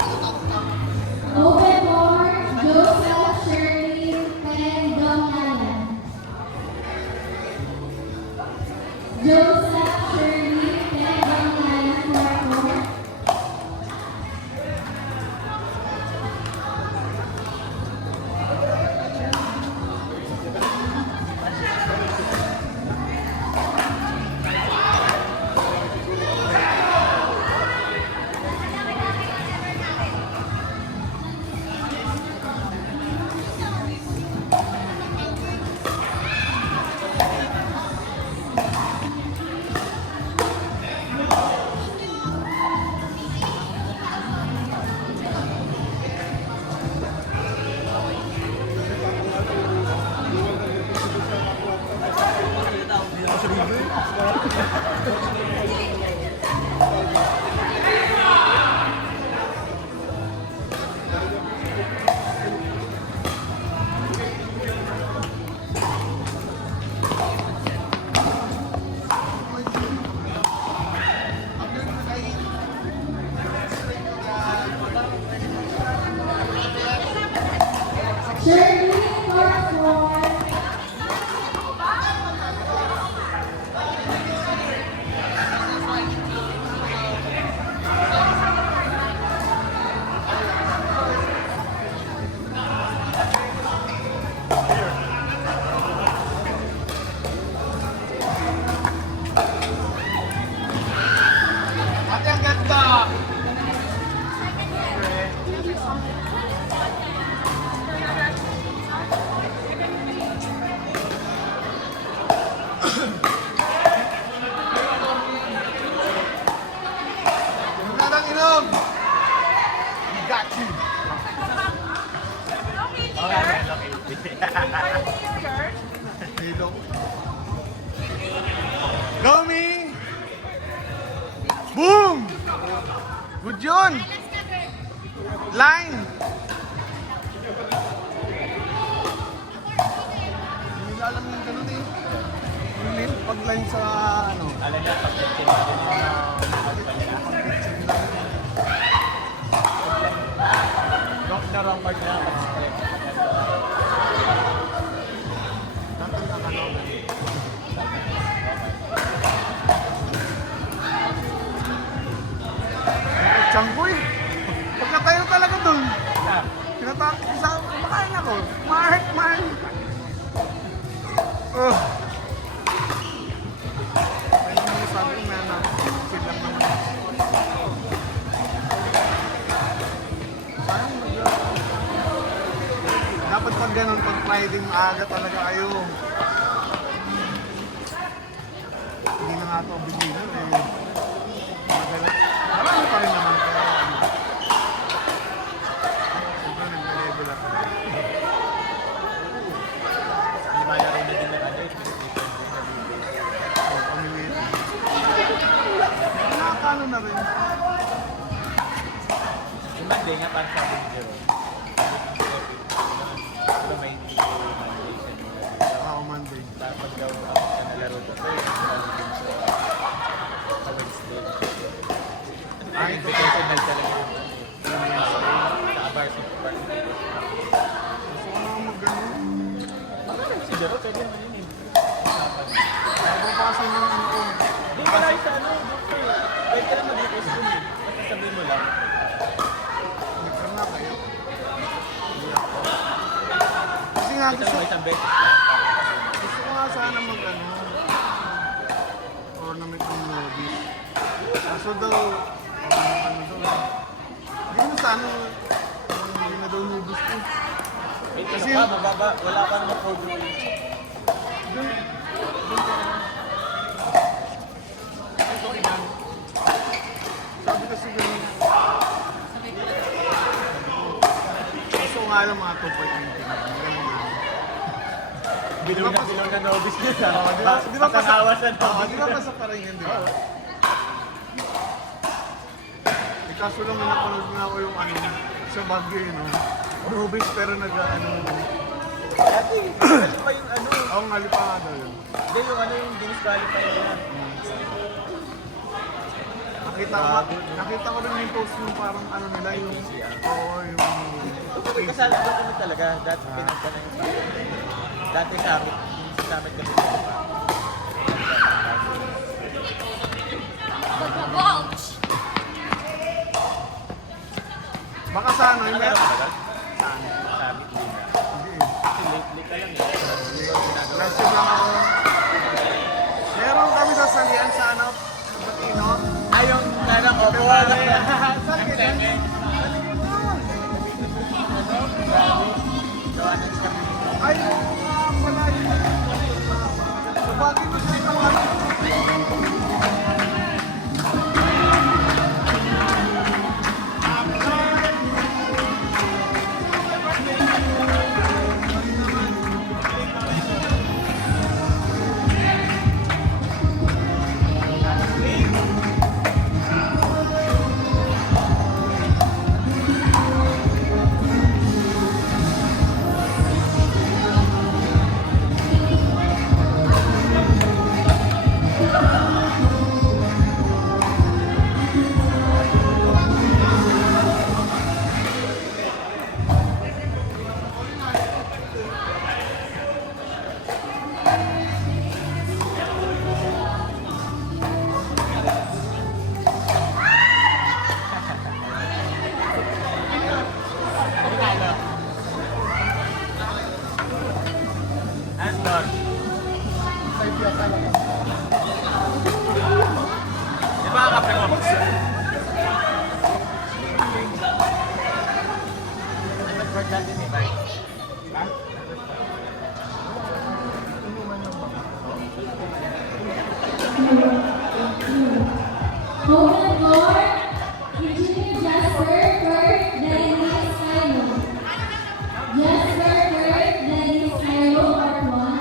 Open for Joseph Shirley Pendongalan. Joseph Shirley Pendongalan, Marco. Shirley for Ate, ang ganda! Magandang inom! Got you! Hilo. Go me! Boom! Good yun! Line! Hindi nila alam yung ganun eh. Yung pag line sa ano. Alam niya, pag nagsimba din yung na wrong part na pag-script. Tiyangkoy! Pagkatayo talaga dun. Kinatakot sa kumakain ako. Mark, man! Ayun yung sabi ko na silang naman. Parang dapat pag ganun, pag Friday maaga talaga kayo. Hindi na nga ito bigilan eh. Magalat. Marami pa rin naman kaya siyempre nag-level ako. Hindi mala rin na din ng ano. Pamilitin. Nakakano na rin. Yung Monday nga, parang sabi ni Jero. Diba may Monday siya. Ako Monday. Pag daw ka nalaro doon, so yung nalaro din sa Wednesday. Ay, Invitational talaga yung sa Abar City Park. gusto ko na mag-ganun. Parang si Jero, pwede naman yun eh. Ako pa kasi yung ano ko. Hindi ka lang sa ano, doctor. Pwede ka lang mag-request dun eh. Basta sabihin mo lang. Hindi ka na kayo. Kasi nga Kita gusto, mo isang beses. gusto ko nga sana mag-ano. Ornament ng Nobis. Kaso daw, ano daw. Hindi mo sana hindi na daw Nobis ko. Kasi Kasi- ka, mababa. Wala pa naman code rule. Doon ka na. Sabi kasi ganun. Gusto ko nga lang mga 2.8. Ganun lang. Bilog na bilog na nobis niya sa Di ba pagkakawa sa di ba nobis. pasok pa rin yun, di ba? Eh, kaso lang napanood na ako yung ano, sa Baguio yun, no? Nobis pero nag-ano. Dati, ano pa yung ano? Ako nga lipa nga daw yun. Hindi, yung ano yung disqualify na yan. Nakita ko rin yung post yung parang ano nila yung Kasali ko kami talaga. Dati pinagka na yung family. Dati samit kami sa iba. Baka sa ano, yung meron. Samit muna. Hindi. Kasi lately ka lang eh. Last year lang ako. Meron kami sasalian sa ano, sa Batino. Ayong nanang opo. Ano? Saan ka? Ay, wala yun. Sa bagay mo dito ano. Andor. Di ba ang kape mo? Nag-birthday din eh, bye. Open door, Engineer Jasper Kurt Dennis Cairo. Jasper Kurt Dennis Cairo, Part 1.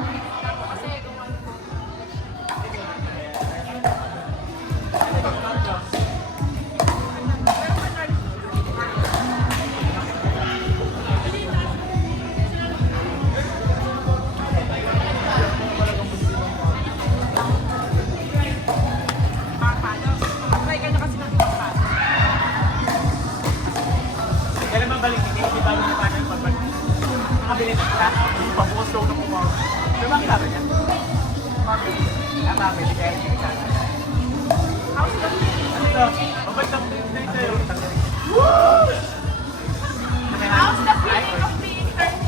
Kailan man balik, hindi ba yung paano yung pagbalik? Nakabili na ka? Pag-post daw na kumaw. Di ba ang klaro niya? Mabili kaya hindi ka. Ano to? Mabalik na pinag sa'yo. Woo! How's the feeling of being 30?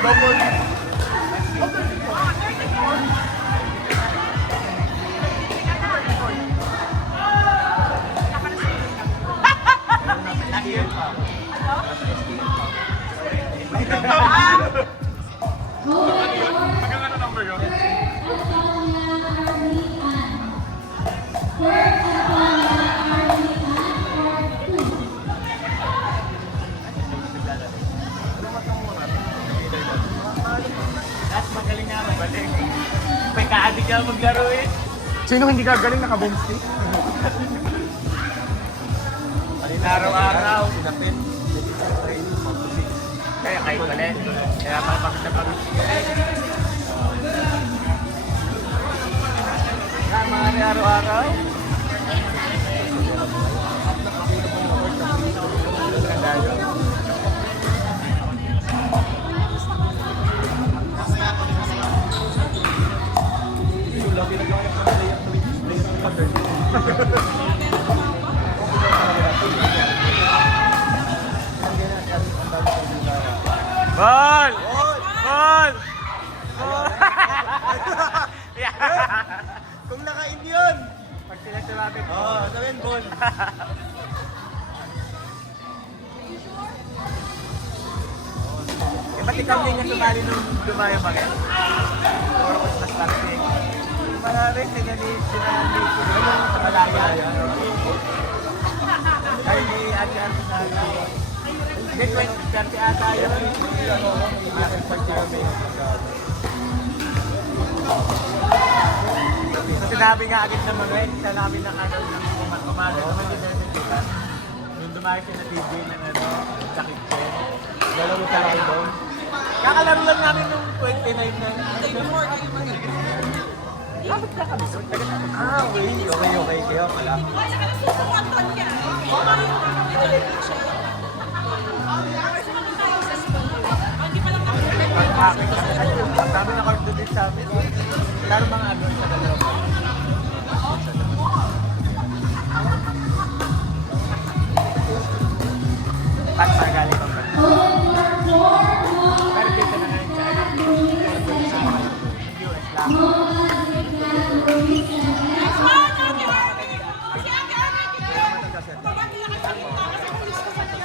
Double. Open door, Hanggang ano number yun? Kurt Antonia Arlian. Kurt Antonia Arlian, Part 2. At magaling nga magbalik. May ka-addict ka maglaro eh. Sino hindi gagaling naka-boomstick? Araw-araw. Sinapin. Kaya kayo pala. Kaya papakita pa rin. Kaya mga araw-araw. Ball! Ball! Kung naka-in yun! Pag sila sumabit mo. Oo, sabihin ball. Eh, ba't ikaw din yung sumali nung lumayo ba kayo? Or mas plastic? Marami, sinali sa Malaya. Ay, ni Ate Armin na hindi, 20 ata yun. So, sinabi nga agad sa mga isa namin ng ano, ng kumada naman din natin, diba? Yung dumayo siya na TV ng ano, sa kitchen. Dalawa sa doon. Kakalaro lang namin nung 29 na. Kapit ka kami doon. Ah, okay. Kaya pala. Ang dami na card din sa amin. Laro mga ano sa dalawa. Pat magaling ang card. Opponent number 4, Pero dito na ngayon sa US lang. Mohammad Zidane Luis Sanchez.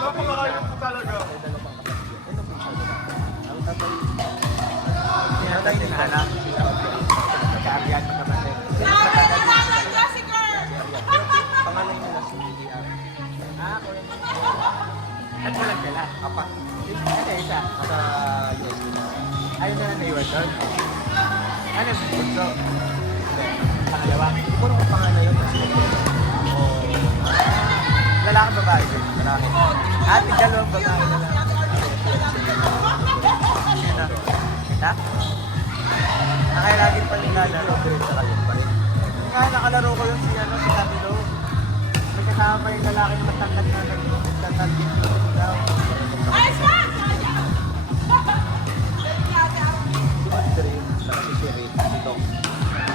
Napakakayo po talaga. Kaya tayo tinala. Magkaabiyat magkabate. Pangalan nila si DDR. At walang dala. Apa. Ano isa? Sa US. Ayaw na naiwan doon. Ano? Bunso. Pangalawa. Puro kong pangalan yun. Lalaki babae din. Lalaki. At dalawang babae na lang. Kita? Kita? Nakailangan pa nilalaro. Sa kalit pa rin. Nga nakalaro ko yung si Camilo. May kasama pa yung lalaki na matangkat na nagtatangkit yung daw.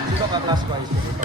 Dito ka class wise dito.